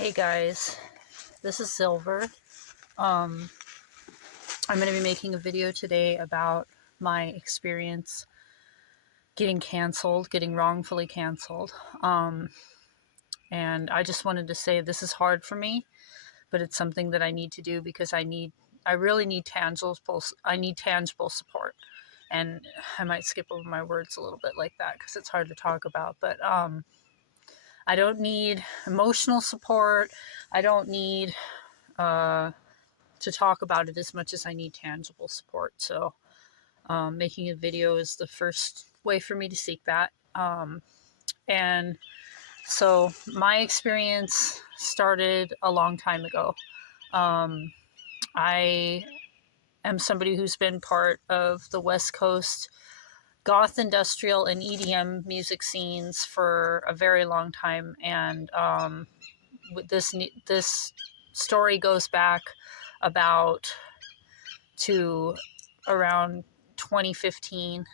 Hey guys, this is Silver. Um, I'm going to be making a video today about my experience getting wrongfully canceled. And I just wanted to say this is hard for me, but it's something that I need to do because I really need tangible support. And I might skip over my words a little bit like that because it's hard to talk about. But I don't need emotional support. I don't need to talk about it as much as I need tangible support. So, making a video is the first way for me to seek that. And so, my experience started a long time ago. I am somebody who's been part of the West Coast goth, industrial, and EDM music scenes for a very long time. And this story goes back about to around 2015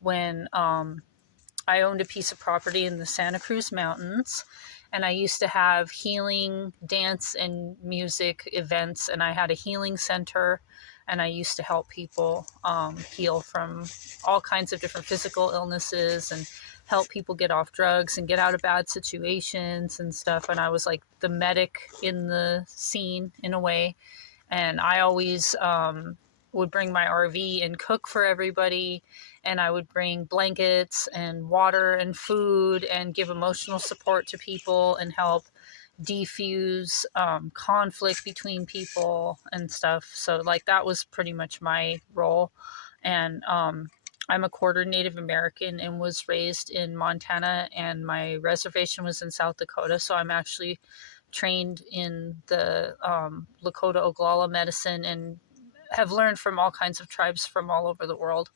when I owned a piece of property in the Santa Cruz Mountains, and I used to have healing dance and music events, and I had a healing center, and I used to help people heal from all kinds of different physical illnesses and help people get off drugs and get out of bad situations and stuff. And I was like the medic in the scene in a way. And I always would bring my RV and cook for everybody. And I would bring blankets and water and food and give emotional support to people and help defuse conflict between people and stuff. So, like, that was pretty much my role. And I'm a quarter Native American and was raised in Montana, and my reservation was in South Dakota. So I'm actually trained in the Lakota Oglala medicine and have learned from all kinds of tribes from all over the world.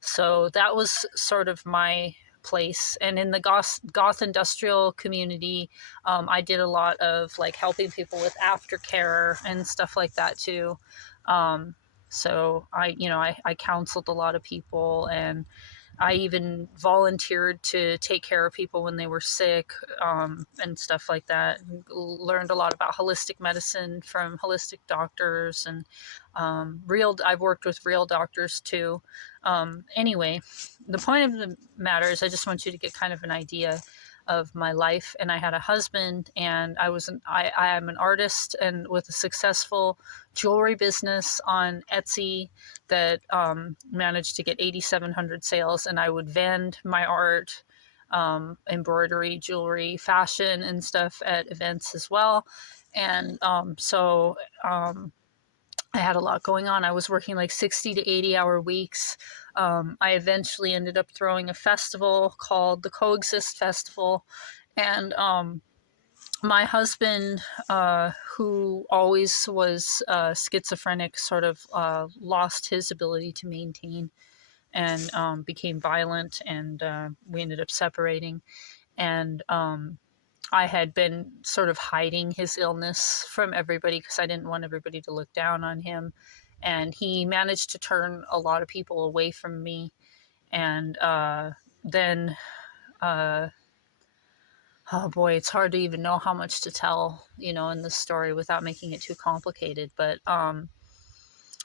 So that was sort of my place. And in the goth industrial community, I did a lot of like helping people with aftercare and stuff like that too. So I counseled a lot of people, and I even volunteered to take care of people when they were sick, and stuff like that. Learned a lot about holistic medicine from holistic doctors, and I've worked with real doctors too. Anyway, the point of the matter is I just want you to get kind of an idea of my life. And I had a husband, and I am an artist and with a successful jewelry business on Etsy that managed to get 8,700 sales. And I would vend my art, embroidery, jewelry, fashion, and stuff at events as well. And I had a lot going on. I was working like 60 to 80-hour weeks. I eventually ended up throwing a festival called the Coexist Festival. And my husband, who always was schizophrenic, sort of lost his ability to maintain and became violent, and we ended up separating. And I had been sort of hiding his illness from everybody because I didn't want everybody to look down on him. And he managed to turn a lot of people away from me. And then, oh boy, it's hard to even know how much to tell, in this story without making it too complicated. But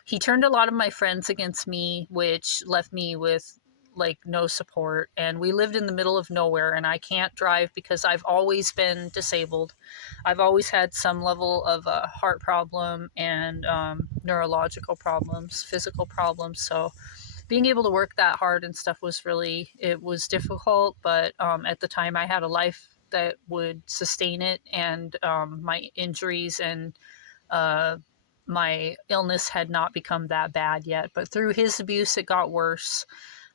he turned a lot of my friends against me, which left me with like no support. And we lived in the middle of nowhere, and I can't drive because I've always been disabled. I've always had some level of a heart problem and neurological problems, physical problems. So being able to work that hard and stuff it was difficult. But at the time I had a life that would sustain it. And my injuries and my illness had not become that bad yet. But through his abuse, it got worse.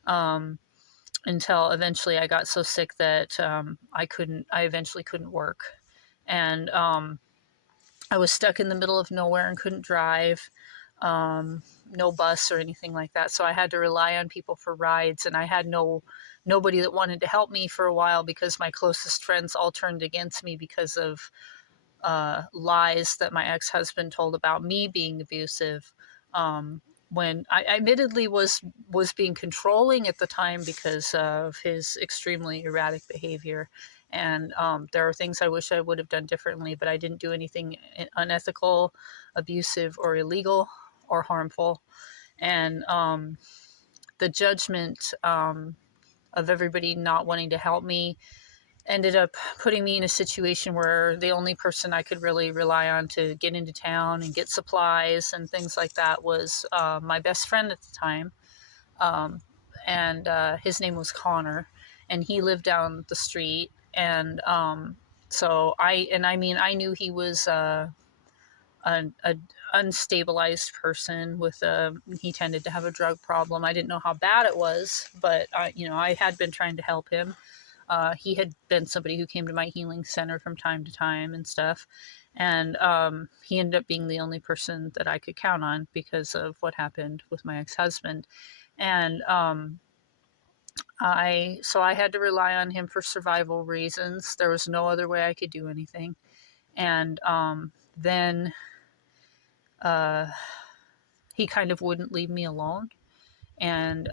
Until eventually I got so sick that I eventually couldn't work. And I was stuck in the middle of nowhere and couldn't drive, no bus or anything like that. So I had to rely on people for rides, and I had nobody that wanted to help me for a while because my closest friends all turned against me because of lies that my ex-husband told about me being abusive. When I admittedly was being controlling at the time because of his extremely erratic behavior. And there are things I wish I would have done differently, but I didn't do anything unethical, abusive, or illegal or harmful. And the judgment of everybody not wanting to help me ended up putting me in a situation where the only person I could really rely on to get into town and get supplies and things like that was my best friend at the time. Um, and his name was Connor, and he lived down the street. And I knew he was a unstabilized person with he tended to have a drug problem. I didn't know how bad it was, but I had been trying to help him. He had been somebody who came to my healing center from time to time and stuff. And he ended up being the only person that I could count on because of what happened with my ex-husband. And I had to rely on him for survival reasons. There was no other way I could do anything. And then uh, he kind of wouldn't leave me alone. And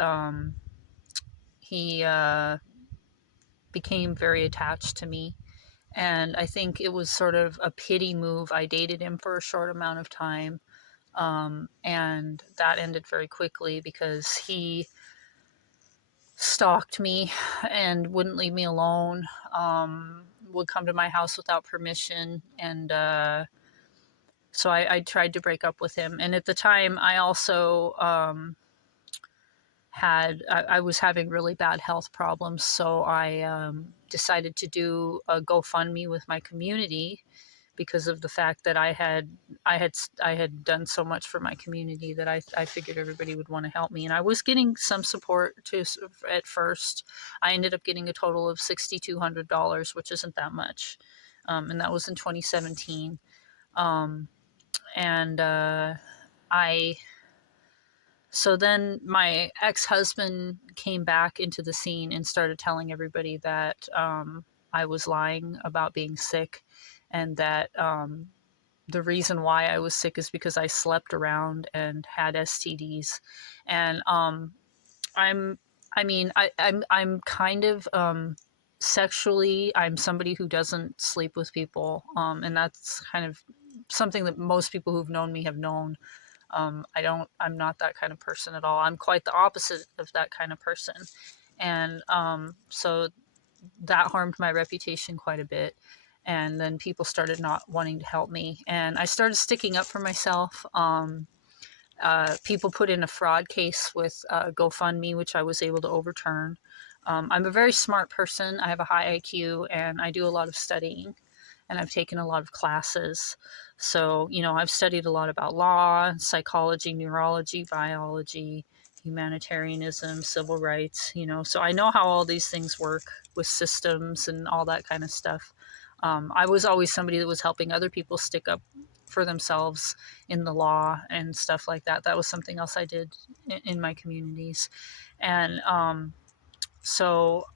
he became very attached to me. And I think it was sort of a pity move. I dated him for a short amount of time. And that ended very quickly because he stalked me and wouldn't leave me alone, would come to my house without permission. And so I tried to break up with him. And at the time, I also I was having really bad health problems. So I decided to do a GoFundMe with my community because of the fact that I had done so much for my community that I figured everybody would want to help me. And I was getting some support too at first. I ended up getting a total of $6,200, which isn't that much. And that was in 2017. Um, and I So then my ex-husband came back into the scene and started telling everybody that I was lying about being sick, and that the reason why I was sick is because I slept around and had STDs. And I'm, I'm kind of sexually, I'm somebody who doesn't sleep with people, and that's kind of something that most people who've known me have known. I'm not that kind of person at all. I'm quite the opposite of that kind of person. And so that harmed my reputation quite a bit. And then people started not wanting to help me. And I started sticking up for myself. People put in a fraud case with GoFundMe, which I was able to overturn. I'm a very smart person. I have a high IQ and I do a lot of studying, and I've taken a lot of classes. So, I've studied a lot about law, psychology, neurology, biology, humanitarianism, civil rights, so I know how all these things work with systems and all that kind of stuff. I was always somebody that was helping other people stick up for themselves in the law and stuff like that. That was something else I did in my communities. And so,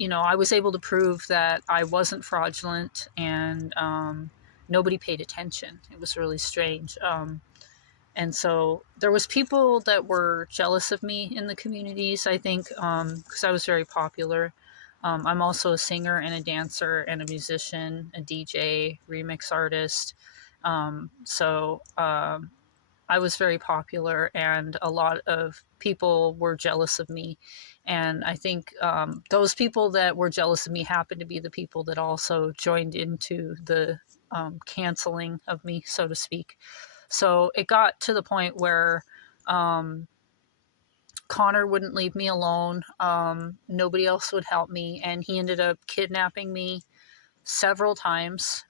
I was able to prove that I wasn't fraudulent, and nobody paid attention. It was really strange. And so there was people that were jealous of me in the communities, I think, because I was very popular. I'm also a singer and a dancer and a musician, a DJ, remix artist. I was very popular, and a lot of people were jealous of me. And I think those people that were jealous of me happened to be the people that also joined into the canceling of me, so to speak. So it got to the point where um, Connor wouldn't leave me alone. Nobody else would help me. And he ended up kidnapping me several times.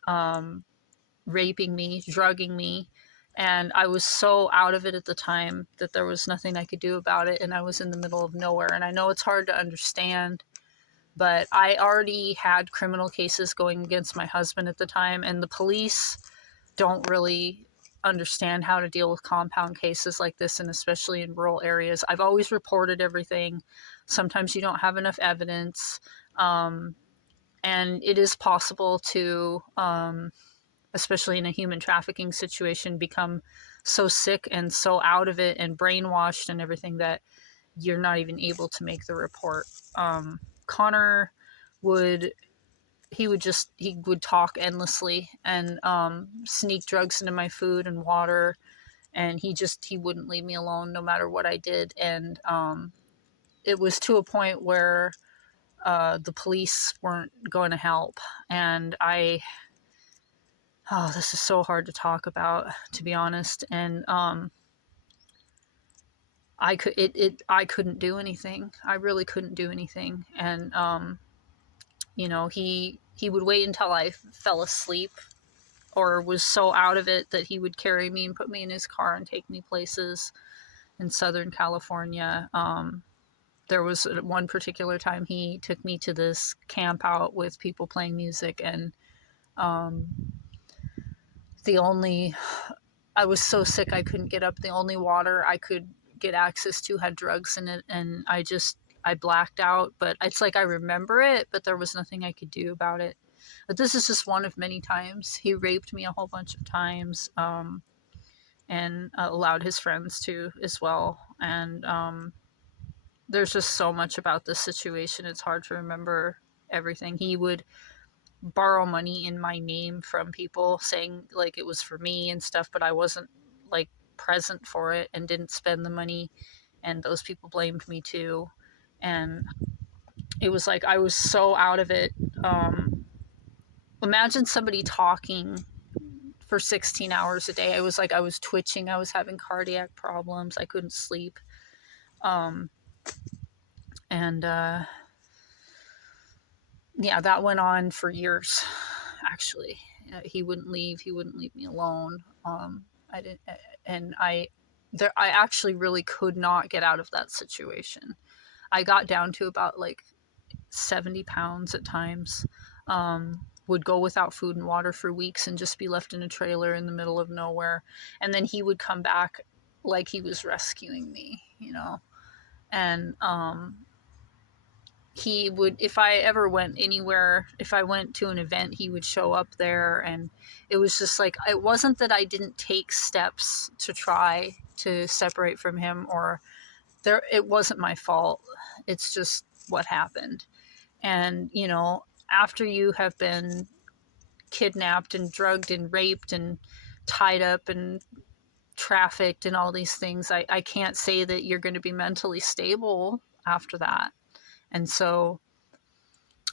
Raping me, drugging me. And I was so out of it at the time that there was nothing I could do about it. And I was in the middle of nowhere. And I know it's hard to understand, but I already had criminal cases going against my husband at the time. And the police don't really understand how to deal with compound cases like this, and especially in rural areas. I've always reported everything. Sometimes you don't have enough evidence. And it is possible to especially in a human trafficking situation, become so sick and so out of it and brainwashed and everything that you're not even able to make the report. Connor would, he would talk endlessly and sneak drugs into my food and water, and he wouldn't leave me alone no matter what I did. And it was to a point where the police weren't going to help, and this is so hard to talk about, to be honest. And I couldn't do anything. I really couldn't do anything. And he would wait until I fell asleep or was so out of it that he would carry me and put me in his car and take me places in Southern California. There was one particular time he took me to this camp out with people playing music, and um, the only I was so sick I couldn't get up. The only water I could get access to had drugs in it, and I blacked out. But it's like I remember it, but there was nothing I could do about it. But this is just one of many times. He raped me a whole bunch of times, and allowed his friends to as well. And there's just so much about this situation. It's hard to remember everything. He would borrow money in my name from people saying like it was for me and stuff, but I wasn't like present for it and didn't spend the money, and those people blamed me too. And it was like I was so out of it. Imagine somebody talking for 16 hours a day. I was like, I was twitching, I was having cardiac problems, I couldn't sleep. And yeah, that went on for years, actually. He wouldn't leave me alone. I didn't, and I actually really could not get out of that situation. I got down to about like 70 pounds at times. Would go without food and water for weeks and just be left in a trailer in the middle of nowhere. And then he would come back like he was rescuing me, And he would, if I ever went anywhere, if I went to an event, he would show up there. And it was just like, it wasn't that I didn't take steps to try to separate from him, or it wasn't my fault. It's just what happened. And, after you have been kidnapped and drugged and raped and tied up and trafficked and all these things, I can't say that you're going to be mentally stable after that. And so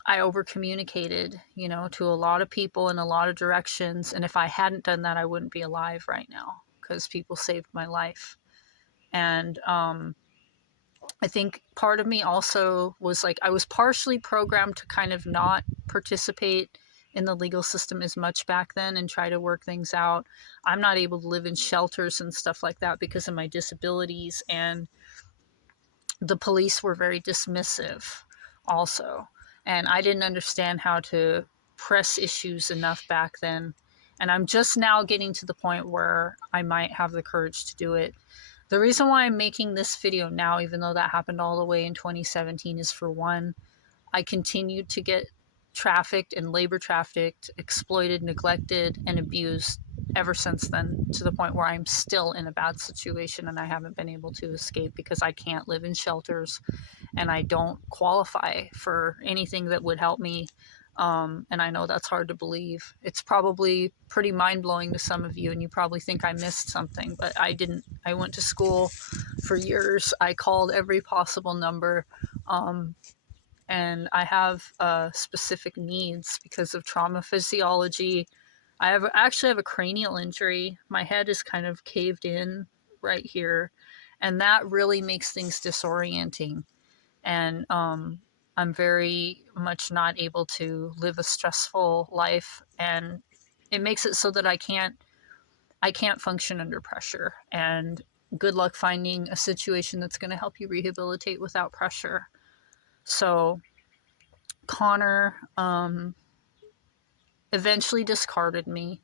I over communicated, to a lot of people in a lot of directions. And if I hadn't done that, I wouldn't be alive right now, because people saved my life. And I think part of me also was like, I was partially programmed to kind of not participate in the legal system as much back then and try to work things out. I'm not able to live in shelters and stuff like that because of my disabilities, and the police were very dismissive also. And I didn't understand how to press issues enough back then. And I'm just now getting to the point where I might have the courage to do it. The reason why I'm making this video now, even though that happened all the way in 2017, is for one, I continued to get trafficked and labor trafficked, exploited, neglected, and abused ever since then, to the point where I'm still in a bad situation and I haven't been able to escape because I can't live in shelters and I don't qualify for anything that would help me. And I know that's hard to believe. It's probably pretty mind-blowing to some of you, and you probably think I missed something, but I didn't. I went to school for years. I called every possible number. And I have specific needs because of trauma physiology. Actually have a cranial injury. My head is kind of caved in right here, and that really makes things disorienting. And I'm very much not able to live a stressful life, and it makes it so that I can't function under pressure. And good luck finding a situation that's going to help you rehabilitate without pressure. So Connor eventually discarded me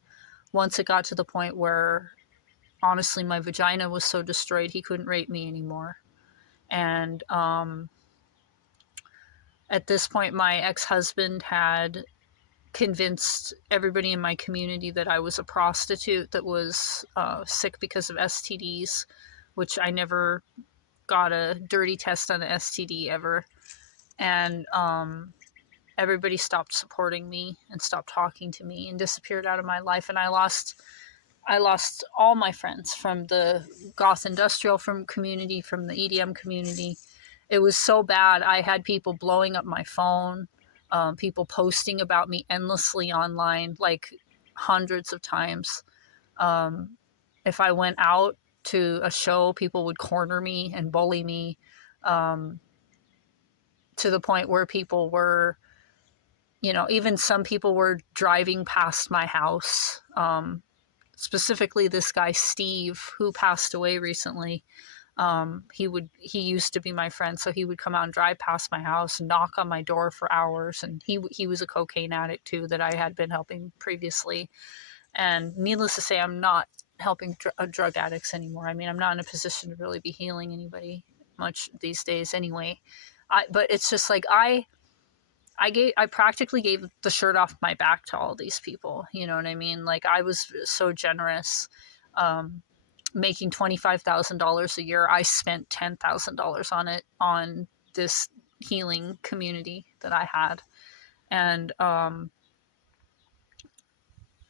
once it got to the point where, honestly, my vagina was so destroyed he couldn't rape me anymore. And at this point, my ex-husband had convinced everybody in my community that I was a prostitute that was sick because of STDs, which I never got a dirty test on an STD ever. And everybody stopped supporting me and stopped talking to me and disappeared out of my life. And I lost all my friends from the goth industrial from community, from the EDM community. It was so bad. I had people blowing up my phone, people posting about me endlessly online, like hundreds of times. Um, if I went out to a show, people would corner me and bully me, um, to the point where people were, even some people were driving past my house. Specifically, this guy, Steve, who passed away recently. He used to be my friend, so he would come out and drive past my house, knock on my door for hours. And he was a cocaine addict too, that I had been helping previously. And needless to say, I'm not helping drug addicts anymore. I mean, I'm not in a position to really be healing anybody much these days anyway. But it's just like I practically gave the shirt off my back to all these people. You know what I mean? Like, I was so generous. Making $25,000 a year, I spent $10,000 on it, on this healing community that I had. And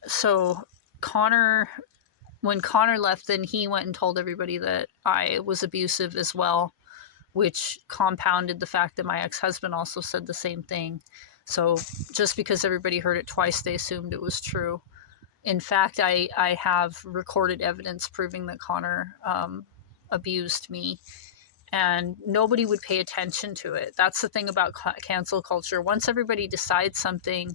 so Connor, when Connor left, then he went and told everybody that I was abusive as well, which compounded the fact that my ex-husband also said the same thing. So just because everybody heard it twice, they assumed it was true. In fact, I have recorded evidence proving that Connor abused me, and nobody would pay attention to it. That's the thing about cancel culture. Once everybody decides something,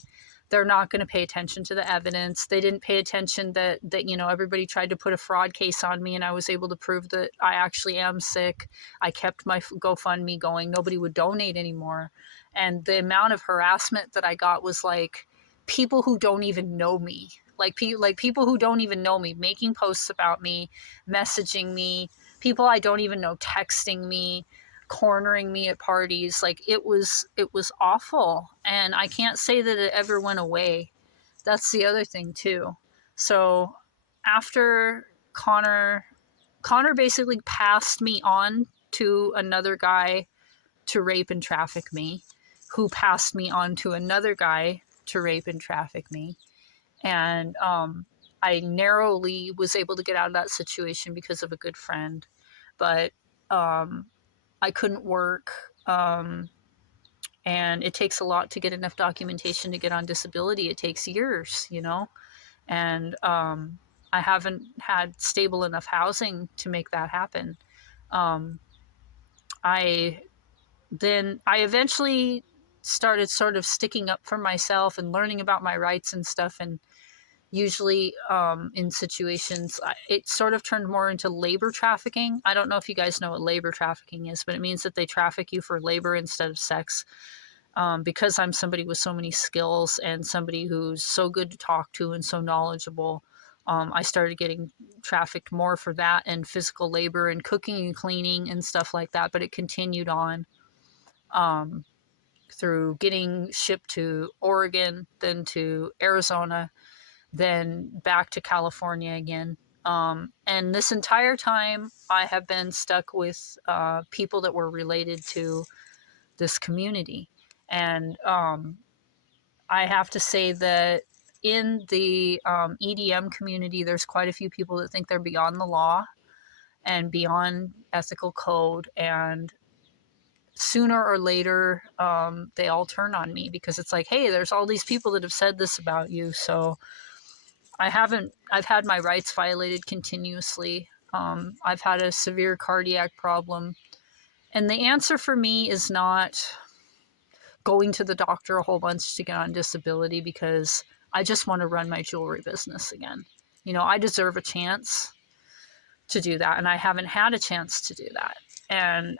they're not going to pay attention to the evidence. They didn't pay attention that everybody tried to put a fraud case on me, and I was able to prove that I actually am sick. I kept my GoFundMe going. Nobody would donate anymore. And the amount of harassment that I got was like people who don't even know me. Like people who don't even know me, making posts about me, messaging me, people I don't even know texting me, cornering me at parties. Like, it was awful. And I can't say that it ever went away. That's the other thing too. So after Connor basically passed me on to another guy to rape and traffic me, who passed me on to another guy to rape and traffic me. And I narrowly was able to get out of that situation because of a good friend. But I couldn't work. And it takes a lot to get enough documentation to get on disability. It takes years, and I haven't had stable enough housing to make that happen. I eventually started sort of sticking up for myself and learning about my rights and stuff. And usually in situations, it sort of turned more into labor trafficking. I don't know if you guys know what labor trafficking is, but it means that they traffic you for labor instead of sex. Because I'm somebody with so many skills and somebody who's so good to talk to and so knowledgeable, I started getting trafficked more for that and physical labor and cooking and cleaning and stuff like that. But it continued on through getting shipped to Oregon, then to Arizona, then back to California again. And this entire time, I have been stuck with people that were related to this community. And I have to say that in the EDM community, there's quite a few people that think they're beyond the law and beyond ethical code. And sooner or later, they all turn on me because it's like, hey, there's all these people that have said this about you. So I've had my rights violated continuously. I've had a severe cardiac problem. And the answer for me is not going to the doctor a whole bunch to get on disability, because I just want to run my jewelry business again. I deserve a chance to do that, and I haven't had a chance to do that. And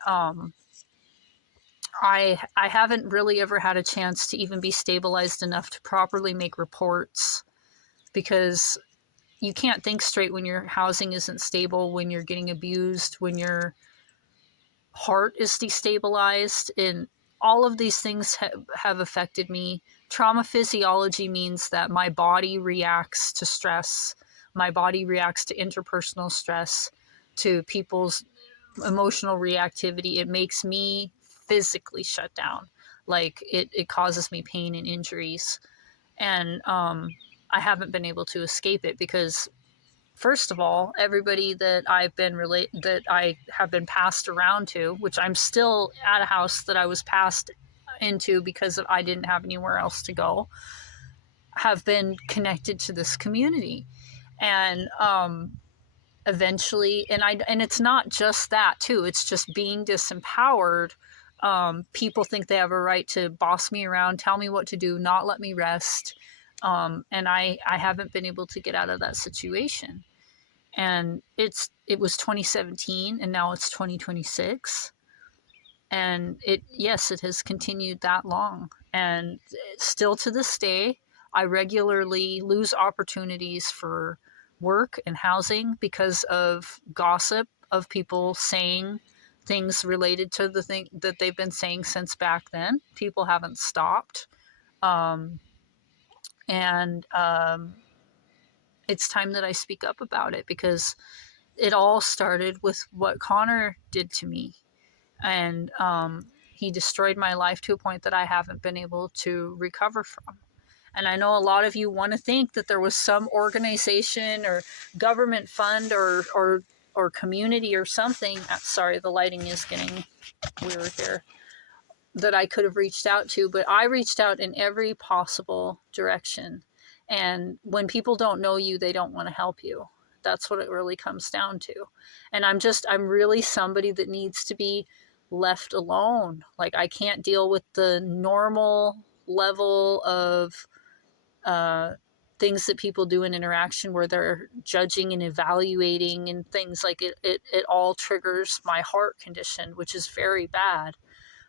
I haven't really ever had a chance to even be stabilized enough to properly make reports, because you can't think straight when your housing isn't stable, when you're getting abused, when your heart is destabilized, and all of these things have affected me. Trauma physiology means that my body reacts to stress. My body reacts to interpersonal stress, to people's emotional reactivity. It makes me physically shut down. Like it causes me pain and injuries. And I haven't been able to escape it because, first of all, everybody that I have been passed around to, which I'm still at a house that I was passed into because I didn't have anywhere else to go, have been connected to this community. And eventually, and it's not just that too, it's just being disempowered. People think they have a right to boss me around, tell me what to do, not let me rest. And I haven't been able to get out of that situation. And it was 2017 and now it's 2026. And it has continued that long. And still to this day, I regularly lose opportunities for work and housing because of gossip of people saying things related to the thing that they've been saying since back then. People haven't stopped. Um, and It's time that I speak up about it, because it all started with what Connor did to me. And he destroyed my life to a point that I haven't been able to recover from. And I know a lot of you want to think that there was some organization or government fund or community or something. Sorry, the lighting is getting weird here. That I could have reached out to, but I reached out in every possible direction. And when people don't know you, they don't want to help you. That's what it really comes down to. And I'm really somebody that needs to be left alone. Like, I can't deal with the normal level of uh, things that people do in interaction where they're judging and evaluating and things. Like, it all triggers my heart condition, which is very bad.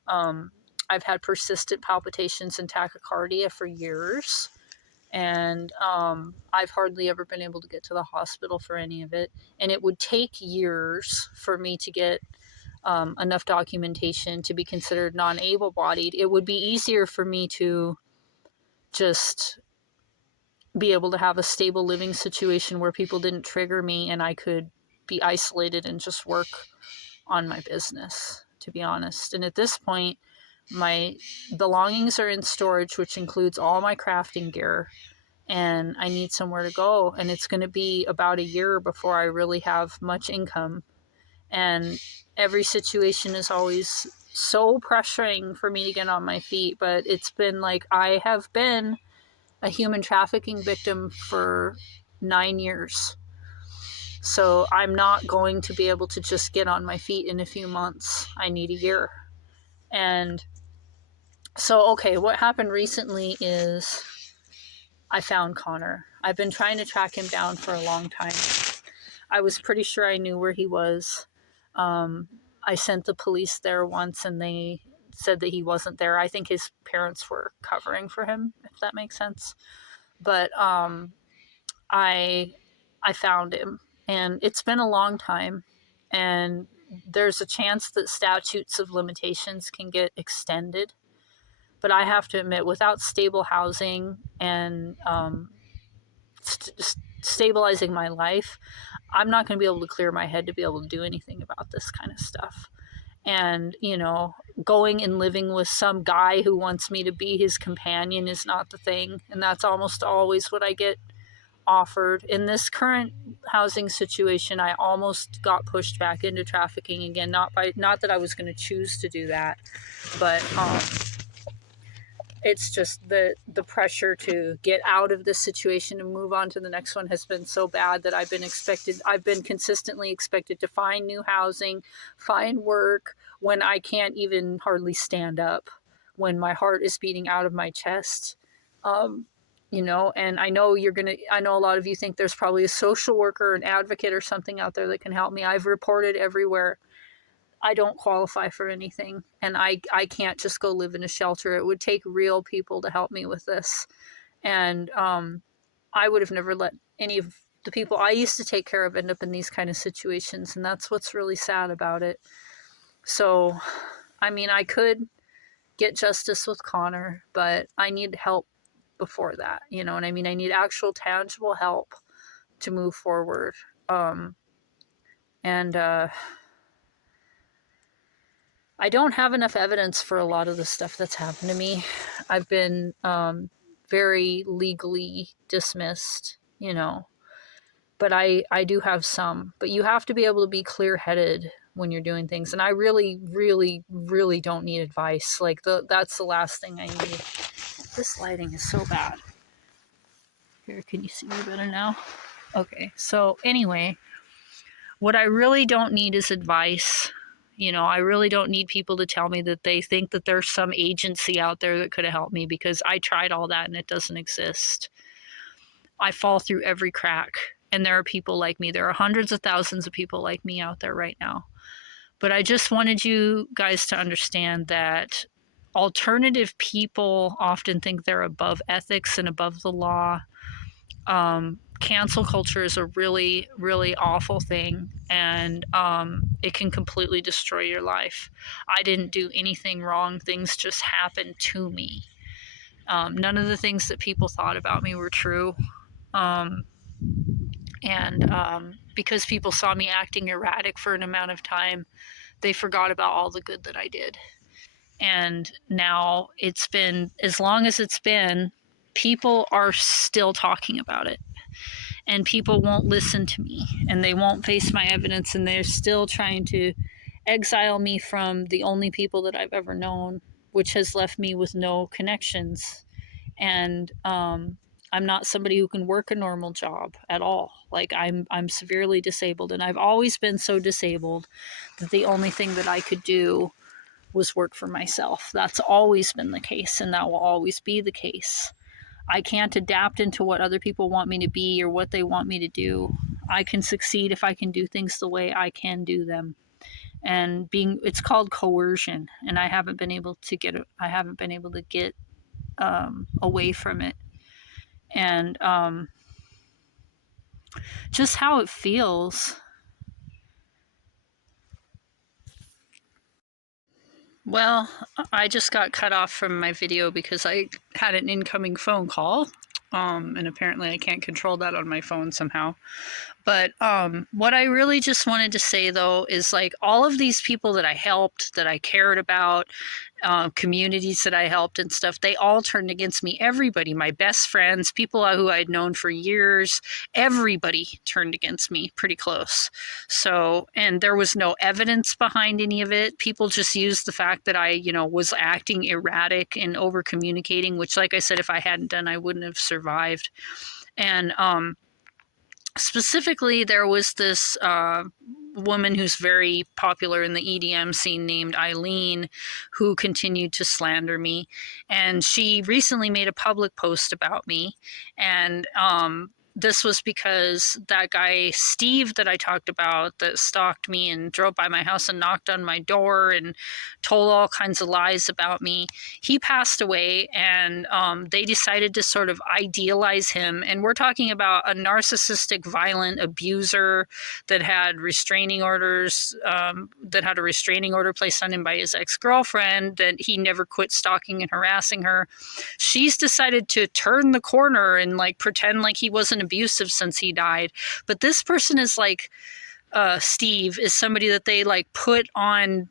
I've had persistent palpitations and tachycardia for years, and I've hardly ever been able to get to the hospital for any of it. And it would take years for me to get enough documentation to be considered non-able bodied. It would be easier for me to just be able to have a stable living situation where people didn't trigger me and I could be isolated and just work on my business, to be honest. And at this point, my belongings are in storage, which includes all my crafting gear, and I need somewhere to go. And it's going to be about a year before I really have much income. And every situation is always so pressuring for me to get on my feet. But it's been like, I have been a human trafficking victim for 9 years. So I'm not going to be able to just get on my feet in a few months. I need a year. And so, okay, what happened recently is I found Connor. I've been trying to track him down for a long time. I was pretty sure I knew where he was. I sent the police there once and they said that he wasn't there. I think his parents were covering for him, if that makes sense. But I found him, and it's been a long time, and there's a chance that statutes of limitations can get extended. But I have to admit, without stable housing and stabilizing my life, I'm not going to be able to clear my head to be able to do anything about this kind of stuff. And, going and living with some guy who wants me to be his companion is not the thing. And that's almost always what I get offered. In this current housing situation, I almost got pushed back into trafficking again. Not that I was going to choose to do that, but it's just the pressure to get out of this situation and move on to the next one has been so bad that I've been consistently expected to find new housing, find work when I can't even hardly stand up, when my heart is beating out of my chest. And I know I know a lot of you think there's probably a social worker, an advocate or something out there that can help me. I've reported everywhere. I don't qualify for anything, and I can't just go live in a shelter. It would take real people to help me with this. And I would have never let any of the people I used to take care of end up in these kind of situations, and that's what's really sad about it. So, I mean, I could get justice with Connor, but I need help before that. You know what I mean? I need actual tangible help to move forward. And I don't have enough evidence for a lot of the stuff that's happened to me. I've been very legally dismissed, you know, but I do have some. But you have to be able to be clear headed when you're doing things, and I really, really, really don't need advice. Like that's the last thing I need. This lighting is so bad. Here, can you see me better now? Okay, so anyway, what I really don't need is advice. You know, I really don't need people to tell me that they think that there's some agency out there that could have helped me, because I tried all that and it doesn't exist. I fall through every crack, and there are people like me. There are hundreds of thousands of people like me out there right now. But I just wanted you guys to understand that alternative people often think they're above ethics and above the law. Cancel culture is a really, really awful thing, and it can completely destroy your life. I didn't do anything wrong, things just happened to me. None of the things that people thought about me were true. Um, and because people saw me acting erratic for an amount of time, they forgot about all the good that I did. And now it's been, as long as it's been, people are still talking about it. And people won't listen to me, and they won't face my evidence, and they're still trying to exile me from the only people that I've ever known, which has left me with no connections. And I'm not somebody who can work a normal job at all. Like I'm severely disabled, and I've always been so disabled that the only thing that I could do was work for myself. That's always been the case, and that will always be the case. I can't adapt into what other people want me to be or what they want me to do. I can succeed if I can do things the way I can do them. And it's called coercion, and I haven't been able to get away from it. And just how it feels. Well, I just got cut off from my video because I had an incoming phone call. And apparently I can't control that on my phone somehow. But what I really just wanted to say, though, is like all of these people that I helped, that I cared about, communities that I helped and stuff, they all turned against me. Everybody, my best friends, people who I'd known for years, everybody turned against me pretty close. So, and there was no evidence behind any of it. People just used the fact that I, was acting erratic and over communicating, which, like I said, if I hadn't done, I wouldn't have survived. And specifically, there was this woman who's very popular in the EDM scene named Eileen, who continued to slander me. And she recently made a public post about me. And this was because that guy, Steve, that I talked about, that stalked me and drove by my house and knocked on my door and told all kinds of lies about me, he passed away. And they decided to sort of idealize him. And we're talking about a narcissistic, violent abuser that had restraining orders, that had a restraining order placed on him by his ex-girlfriend, that he never quit stalking and harassing her. She's decided to turn the corner and like pretend like he wasn't abusive since he died. But this person is like, Steve is somebody that they like put on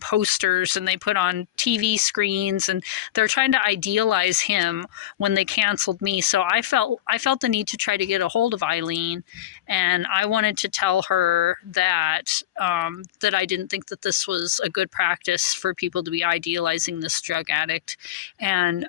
posters and they put on TV screens, and they're trying to idealize him when they canceled me. So I felt the need to try to get a hold of Eileen, and I wanted to tell her that that I didn't think that this was a good practice for people to be idealizing this drug addict. And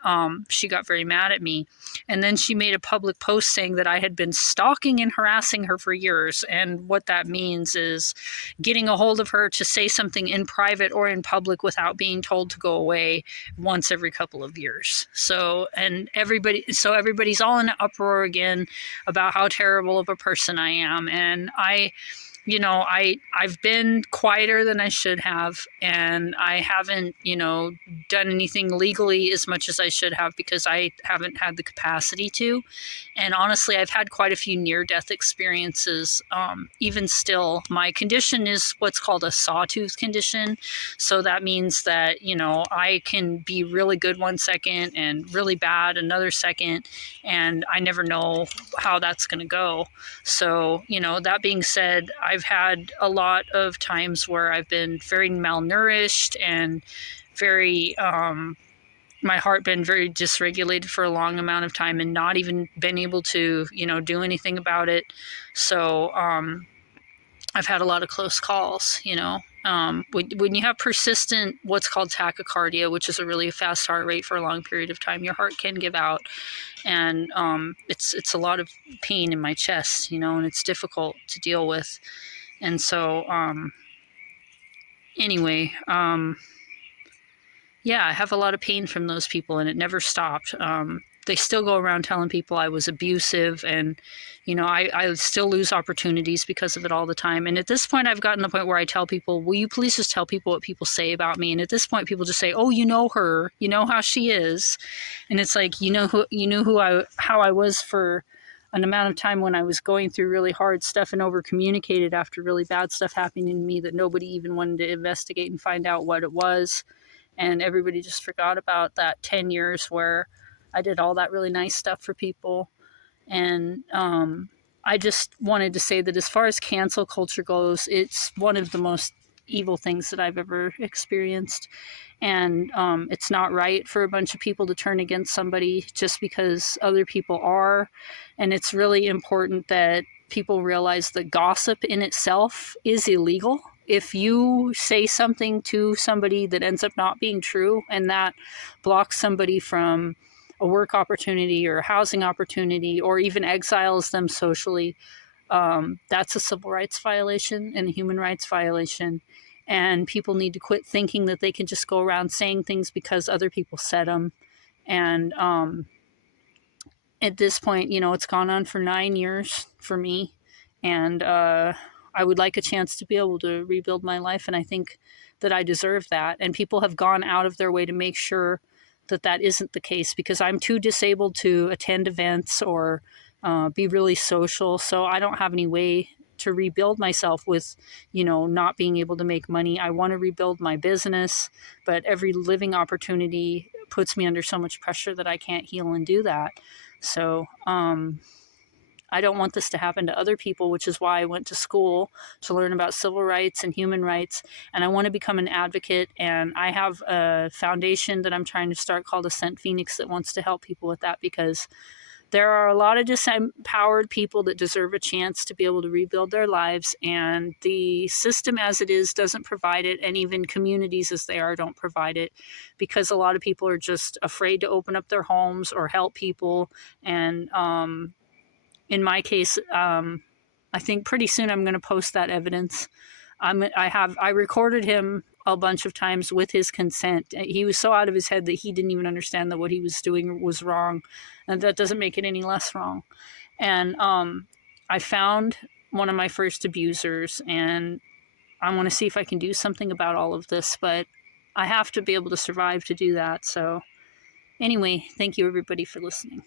she got very mad at me. And then she made a public post saying that I had been stalking and harassing her for years. And what that means is getting a hold of her to say something in private or in public without being told to go away once every couple of years. So everybody's all in an uproar again about how terrible of a person I am. And I've been quieter than I should have, and I haven't, done anything legally as much as I should have because I haven't had the capacity to. And honestly, I've had quite a few near-death experiences. Even still, my condition is what's called a sawtooth condition. So that means that, I can be really good one second and really bad another second, and I never know how that's going to go. So, that being said, I've had a lot of times where I've been very malnourished and very my heart been very dysregulated for a long amount of time and not even been able to, do anything about it. So I've had a lot of close calls, when you have persistent, what's called tachycardia, which is a really fast heart rate for a long period of time, your heart can give out. And it's a lot of pain in my chest, and it's difficult to deal with. And so anyway, yeah, I have a lot of pain from those people, and it never stopped. They still go around telling people I was abusive, and I still lose opportunities because of it all the time. And at this point, I've gotten to the point where I tell people, will you please just tell people what people say about me? And at this point, people just say, oh, you know her, you know how she is. And it's like, how I was for an amount of time when I was going through really hard stuff and over communicated after really bad stuff happening to me, that nobody even wanted to investigate and find out what it was. And everybody just forgot about that 10 years where I did all that really nice stuff for people. And I just wanted to say that as far as cancel culture goes, it's one of the most evil things that I've ever experienced. And it's not right for a bunch of people to turn against somebody just because other people are. And it's really important that people realize that gossip in itself is illegal. If you say something to somebody that ends up not being true, and that blocks somebody from a work opportunity or a housing opportunity, or even exiles them socially, that's a civil rights violation and a human rights violation. And people need to quit thinking that they can just go around saying things because other people said them. And at this point, it's gone on for 9 years for me. And I would like a chance to be able to rebuild my life. And I think that I deserve that. And people have gone out of their way to make sure that that isn't the case, because I'm too disabled to attend events or be really social. So I don't have any way to rebuild myself with, not being able to make money. I want to rebuild my business, but every living opportunity puts me under so much pressure that I can't heal and do that. So I don't want this to happen to other people, which is why I went to school to learn about civil rights and human rights. And I want to become an advocate. And I have a foundation that I'm trying to start called Ascent Phoenix that wants to help people with that, because there are a lot of disempowered people that deserve a chance to be able to rebuild their lives. And the system as it is doesn't provide it. And even communities as they are don't provide it, because a lot of people are just afraid to open up their homes or help people. And in my case, I think pretty soon I'm going to post that evidence. I recorded him a bunch of times with his consent. He was so out of his head that he didn't even understand that what he was doing was wrong, and that doesn't make it any less wrong. And I found one of my first abusers, and I want to see if I can do something about all of this, but I have to be able to survive to do that. So anyway, thank you everybody for listening.